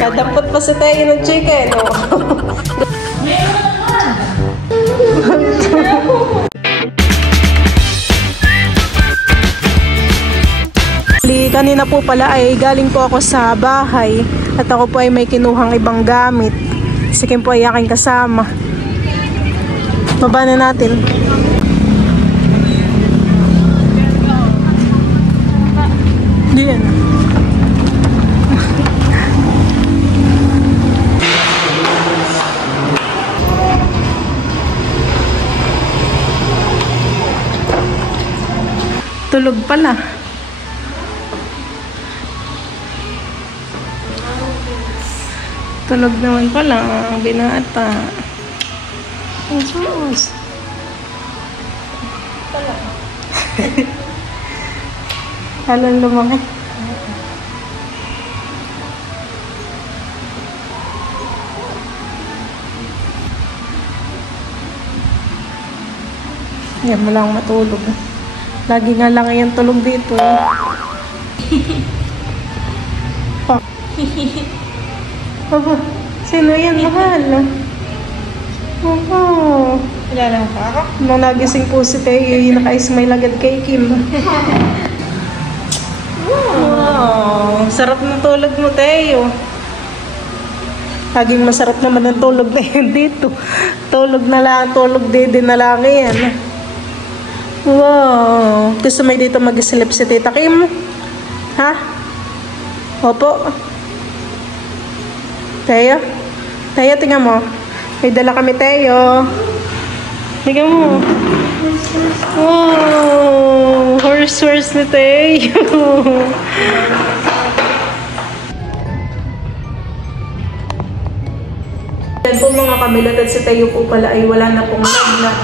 Kadampot pa si Tayo ng chicken, oh. Kanina po pala ay galing po ako sa bahay at ako po ay may kinuhang ibang gamit. Sige po ay aking kasama. Baba na natin. Diyan. Tulog pala. Tulog naman pala ang binata. Ang sus. Pala. Halang lumaki. Yan mo lang matulog. Lagi nga lang yung tulog dito. Aba, sino yan, mahal? Oo. Kilala mo pa ako? Nung nagising po si Teo, yung naka-smile agad kay Kim. Wow, sarap ng tulog mo, Teo. Laging masarap naman ang tulog na yan dito. Tulog na lang, tulog din na lang yan. Wow. Gusto mo dito mag-slip si Tita Kim? Ha? Opo. Teo? Teo, tingnan mo. May dala kami, Teo. Tingnan mo. Wow! Horse ni Teo. Yan po mga kamilat at si Teo po pala ay wala na pong lagnat.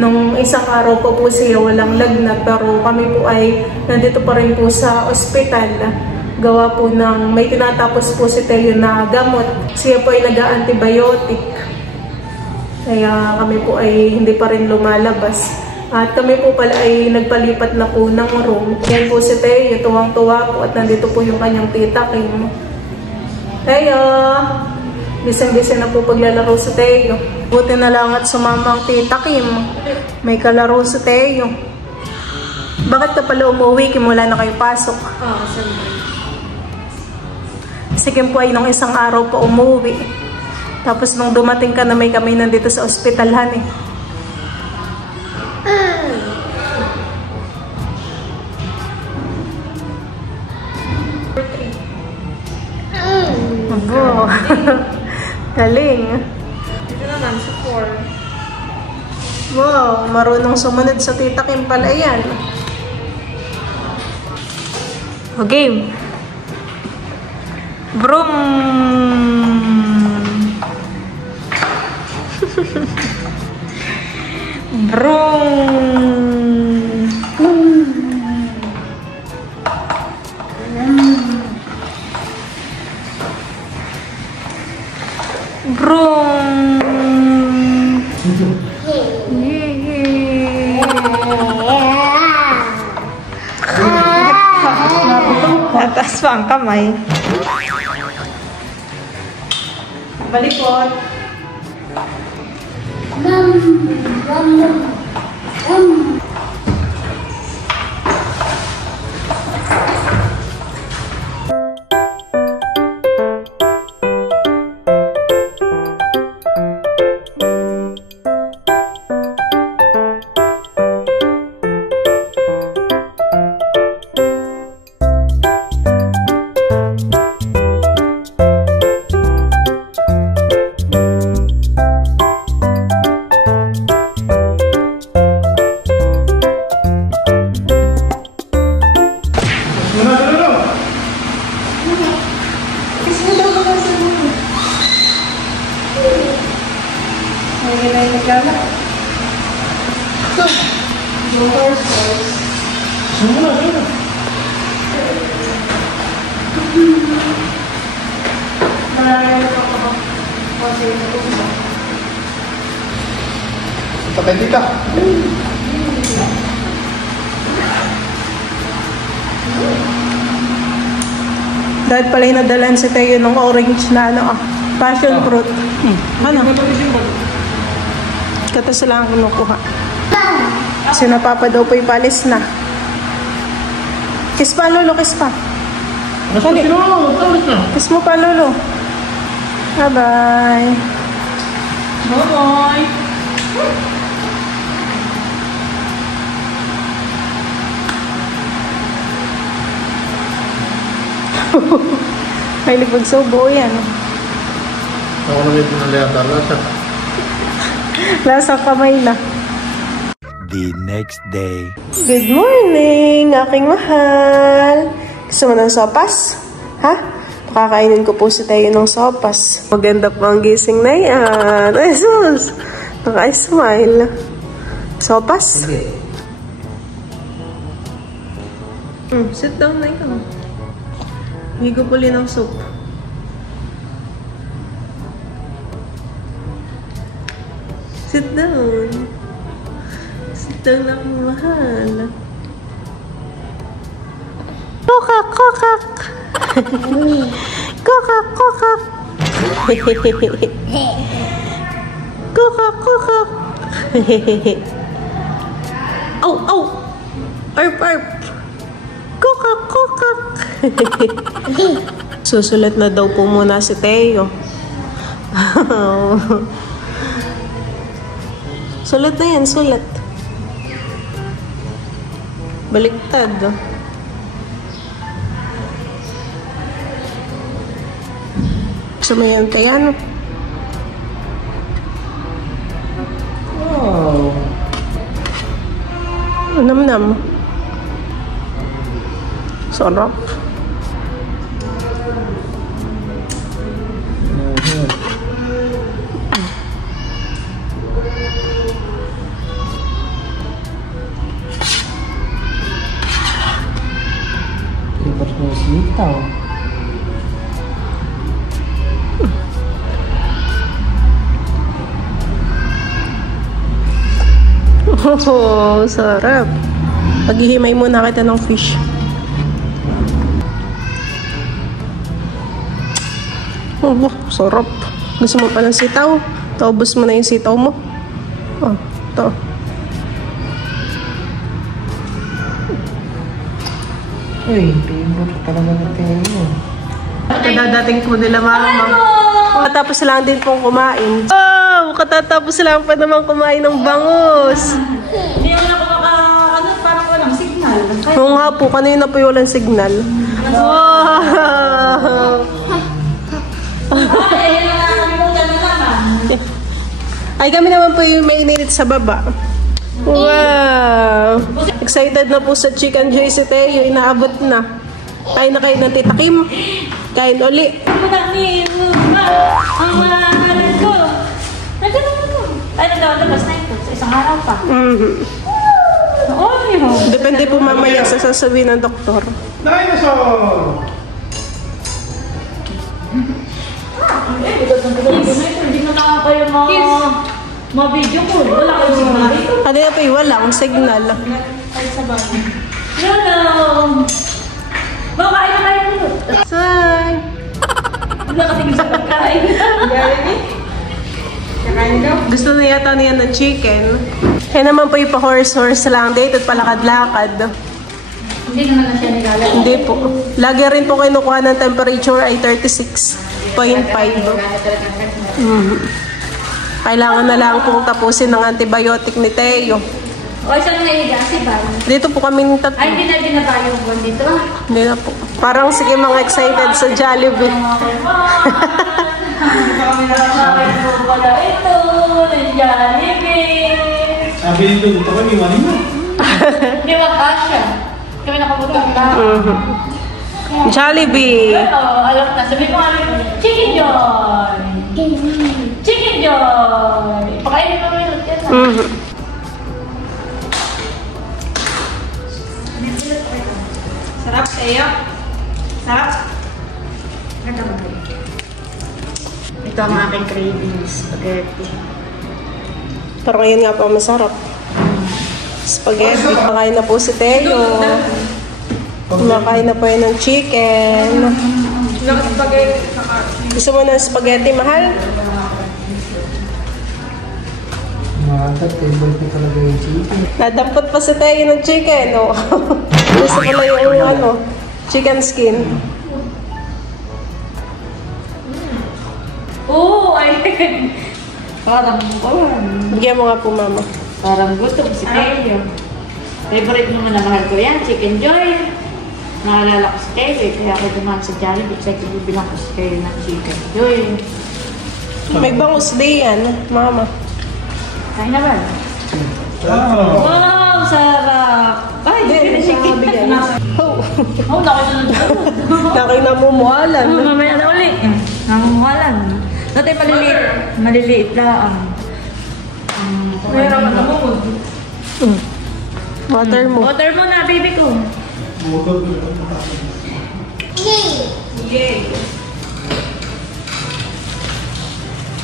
Nung isang araw po siya walang lagnat pero kami po ay nandito pa rin po sa ospital. Gawa po ng may tinatapos po si Teo na gamot. Siya po ay nag-antibiotic. Kaya kami po ay hindi pa rin lumalabas. At kami po pala ay nagpalipat na po ng room. Yan po si Teo, tuwang-tuwa po at nandito po yung kanyang tita Kim. Teo! Bising-bising na po paglalaro si Teo. Buti na lang at sumama ang tita Kim. May kalaro si Teo. Bakit ka pala umuwi Kim? Wala na kayo pasok? Oo, sandali. Si Kim po ay nung isang araw pa umuwi. Tapos nung dumating ka na may kami nandito sa ospitalhan eh. Abo. Galing. Ito naman, sa 4. Wow, marunong sumunod sa tita Kim pala yan. O game. Broom. Broom. Broom. Atas pa ang kamay. Balikot. Patay dito. Dahil pala yung nadalan si Teo ng orange na ano, passion fruit. Ano? Katas lang ang kinukuha. Kasi napapa daw po ipalis na. Kiss pa, Lolo, kiss pa. Kiss mo pa, Lolo. Bye-bye. Bye-bye. Ay, nagpagsubo yan. Ako na medyo naliyata lasa. Lasa kamay na. The next day. Good morning, aking mahal. Gusto mo ng sopas? Ha? Pakakainin ko po si Teo ng sopas. Maganda po ang gising na yan. Ay, sus! Naka-smile. Sopas? Sit down na ikaw. Higo puli ng soup. Sit down. Sit down na akong mahal. Kokak, kokak. Kokak, kokak. Kokak, kokak. Au, au. Arp, arp. Kokak, kokak. Susulat na daw po muna si Teo. Sulat na yan, sulat. Baliktad. Gusto mo yan, Teo? Wow. Nam-nam. Sarap. Favorite mo yung sitaw. Oh, sarap. Paghihimay muna kita ng fish. Oh, sarap. Gusto mo pa ng sitaw? Taubos mo na yung sitaw mo. Oh, ito. Uy, favorite talaga na Teo. Kadadating po nila mama. Katapos lang din pong kumain. Oh, katatapos lang pa naman kumain ng bangus. Hindi ako parang walang signal. Oo nga po, kanina po yung walang signal. Wow! Ay, kami naman po yung may inilit sa baba. Wow! Excited na po sa Chicken Joy si Teo. Inaabot na. Kain na kayo ng Tita Kim. Kain uli. Ang mahalan ko. Nagano'n mo. Ay, naglalabas na ito sa isang araw pa. Oo, yun. Depende po mamaya sa sasabihin ng doktor. Dinosaur! Hindi na nga kayo ma-video ko. Wala kayo signal dito. Kanina po yung walang signal. Ay, sa bagay. Hello! Makain na kayo dito. Say! Wala kasing sa pagkain. Gusto na yata niya ng chicken. Kaya naman po yung pa-horse-horse lang date at palakad-lakad. Hindi naman na siya nilalagay. Hindi po. Lagi rin po kinukuha ng temperature ay 36.5. Kailangan na lang pong tapusin ng antibiotic ni Teo. O, saan naiga si Bal? Dito po kami ng tatlo. Ay, hindi na binaba yung buwan dito. Hindi na po. Parang sige mga excited sa Jollibee. Kami na po pala ito. Jollibee. Sabi nito, dito ko, iwanin mo. Hindi makasya. Kami nakabutang lang. Jollibee. Alam na. Sabi ko nga, Chicken Joy. Chicken Joy. Pakainin mo minute yan. Sarap, Teo. Sarap. Ito ang aking cravings. Spaghetti. Parang ngayon nga po masarap. Spaghetti. Kumakain na po si Teo. Kumakain na po yun ng chicken. Naka-spaghetti. Gusto mo ng spaghetti, mahal? Magat, table ko talaga yung chicken. Nadampot pa sa tayo ng chicken, no? Gusto ko lang yung chicken skin. Oo, ay. Parang Bigyan mo nga po, mama. Parang gutom si Teo. Favorite naman na mahal ko yan, Chicken Joy. Naalala ko si Teo kaya ako dumaan sa Jollibee. Kasi bibilang ko si Teo ng Chicken Joy. May bangus day yan, mama. Kain na ba? Wow, sarap! Ay, hindi na chicken. Oh, Oh, nakasunod ko. nakinamumualan. Mamaya na ulit. Namumuhalan. Dati maliliit lang. Meron ka namumod. Water mo. Water mo na, baby ko. Yay!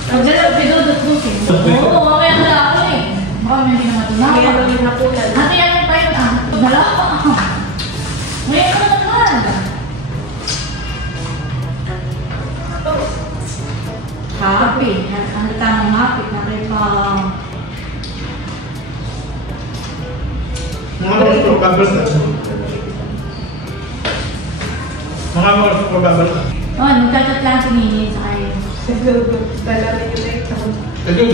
Ang sarap, pinudot-dutin. Oo, mamaya na ako eh. Baka may hindi na matunaw. Meron yung napulan. Ate, yan pa yun ah. Dala pa. Ngayon ko naman. Happy. Ang tamang happy. Nakipang... Mga oras ko babal na. Mga oras ko babal na. Oh, nagchat-chat lang si Nini sa kayo. Dala rin yung ito. Ito.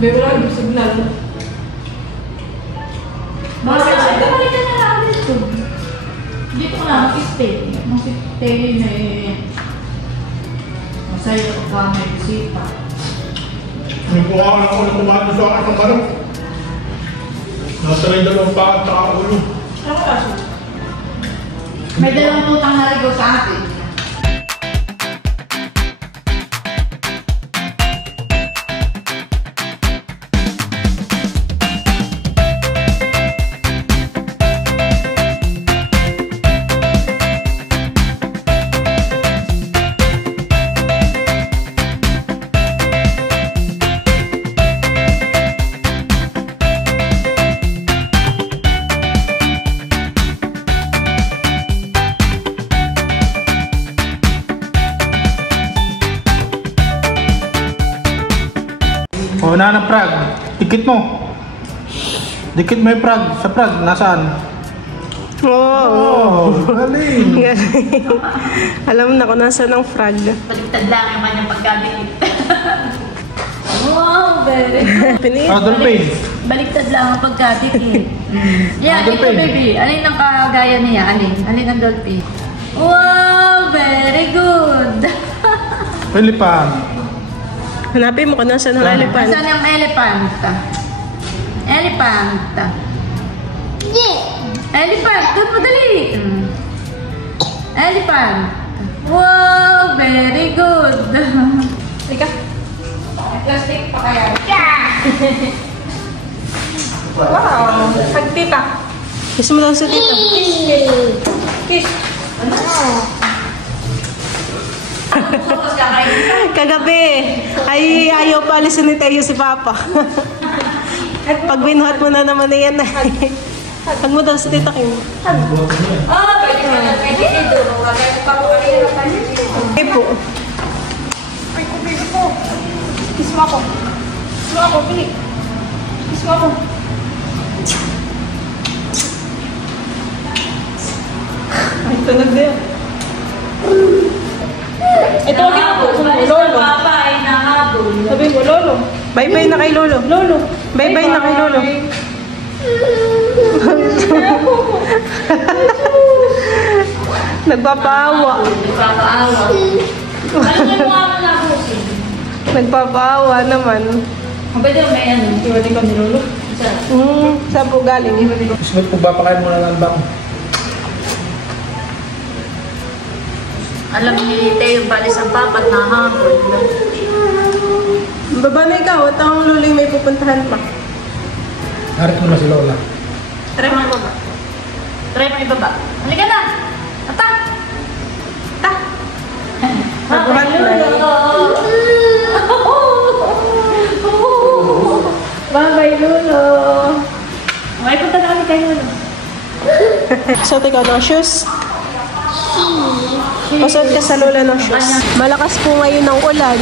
Bebe lang yung signal. Basta, ay, bumalik ka na lang dito. Dito ko na, mag-stay. Mag-stay na eh. Masaya ko pa may bisita. May kuha ko lang ako na kumain sa akin ng manok. Nasa rin dalawang paa at saka ulo. Ano kaso? May dalawang putang naligaw sa atin. O, na ng prag. Dikit mo. Dikit mo yung prag. Sa prag, nasaan? Oh! Galing. Alam na kung nasa ng frog. Baliktad lang yung kanyang pagkabigit. Wow, very good. Pinili. Dolphin. Baliktad lang ang pagkabigit. Yeah, ito Dolphin. baby. Alin ang kagaya niya? Alin ang dolphin? Wow, very good. Elephant. Hanapin mo kung nasa ng elephant. Saan ang elephant? Elephant. Elephant. Doon mo dali. Elephant. Wow, very good. Teka. Plastic pa kaya. Wow! Pagtita. Kiss mo daw sa tita. Kiss. Ano? Focus ka kayo. Kagabi, ay ayaw pa alisin ni Tayo si Papa. Pag binuhat mo na naman na yan. Hag mo daw sa tita Kim. Oh, pwede ka na. Pwede dito. Kaya pa ko kanina na tayo. Okay po. Ay, kubigo po. Kiss mo ako. Kiss mo ako, Pili. Kiss mo ako. Ay, tunog na yan. Ito agad po. Lolo. Papa ay nahabol. Sabi mo, Lolo. Bye-bye na kay Lolo. Lolo. Bye-bye na kay Lolo. Nagpapaawa. Nagpapaawa. Ano yung mga malabusin? Nagpapaawa naman. Ang pwede may ano? Iwali ka ni Lolo. Saan po galing? Smith, pagpapakain mo na ng bang. Alam ni Teo balis ang papat na habol. Baba na ikaw at ang luling may pupuntahan pa. Harit mo na si Lola. Try mo ibaba. Try mo ibaba. Halika na! Ata! Ata! Magbuhat na. Bye-bye, Lolo. Okay, punta na kami kayo. So, ikaw ng shoes. Pasod ka sa lola ng shoes. Malakas po ngayon ang ulan.